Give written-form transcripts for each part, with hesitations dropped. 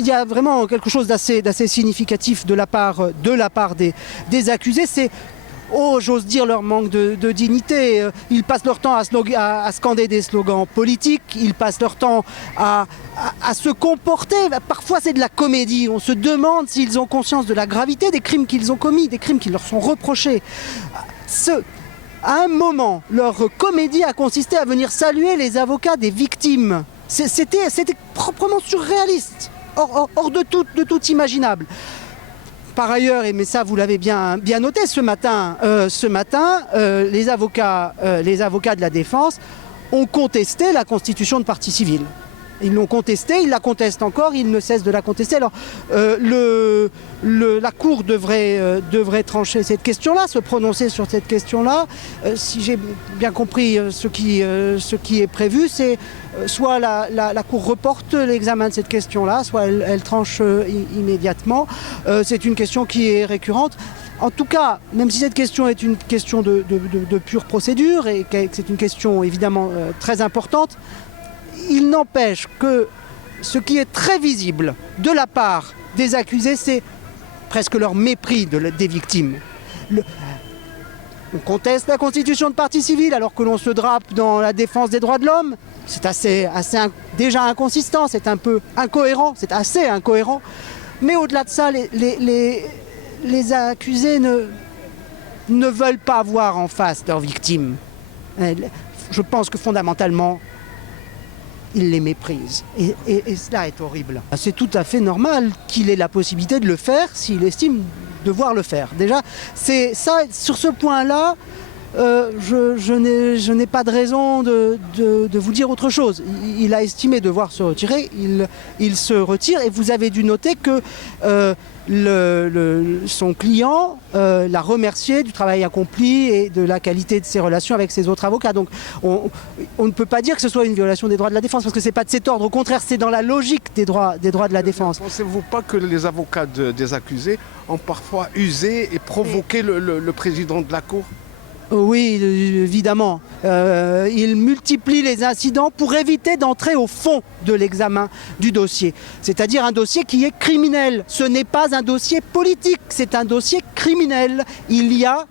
il y a vraiment quelque chose d'assez significatif de la part des accusés, c'est, oh, j'ose dire, leur manque de dignité. Ils passent leur temps à scander des slogans politiques, ils passent leur temps à se comporter. Parfois, c'est de la comédie. On se demande s'ils ont conscience de la gravité des crimes qu'ils ont commis, des crimes qui leur sont reprochés. À un moment, leur comédie a consisté à venir saluer les avocats des victimes. C'était proprement surréaliste, hors de tout imaginable. Par ailleurs, mais ça vous l'avez bien noté ce matin, les avocats de la défense ont contesté la constitution de partie civile. Ils l'ont contestée, ils la contestent encore, ils ne cessent de la contester. Alors, la Cour devrait trancher cette question-là, se prononcer sur cette question-là. Si j'ai bien compris ce qui est prévu, c'est soit la Cour reporte l'examen de cette question-là, soit elle tranche immédiatement. C'est une question qui est récurrente. En tout cas, même si cette question est une question de pure procédure et que c'est une question évidemment très importante, il n'empêche que ce qui est très visible de la part des accusés, c'est presque leur mépris des victimes. On conteste la constitution de partie civile alors que l'on se drape dans la défense des droits de l'homme. C'est déjà inconsistant, c'est un peu incohérent, c'est assez incohérent. Mais au-delà de ça, les accusés ne veulent pas voir en face leurs victimes. Je pense que fondamentalement, ils les méprisent. Et cela est horrible. C'est tout à fait normal qu'il ait la possibilité de le faire s'il estime devoir le faire. Déjà, c'est ça, sur ce point-là, je n'ai pas de raison de vous dire autre chose. Il a estimé devoir se retirer, il se retire, et vous avez dû noter que son client l'a remercié du travail accompli et de la qualité de ses relations avec ses autres avocats. Donc on ne peut pas dire que ce soit une violation des droits de la défense, parce que ce n'est pas de cet ordre. Au contraire, c'est dans la logique des droits de la défense. Ne pensez-vous pas que les avocats des accusés ont parfois usé et provoqué le président de la Cour ? Oui, évidemment. Il multiplie les incidents pour éviter d'entrer au fond de l'examen du dossier. C'est-à-dire un dossier qui est criminel. Ce n'est pas un dossier politique, c'est un dossier criminel. Il y a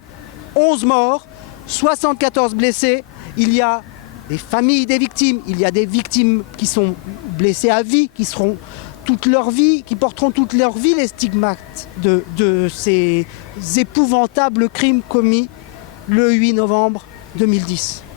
11 morts, 74 blessés. Il y a des familles des victimes. Il y a des victimes qui sont blessées à vie, qui seront toute leur vie, qui porteront toute leur vie les stigmates de ces épouvantables crimes commis le 8 novembre 2010.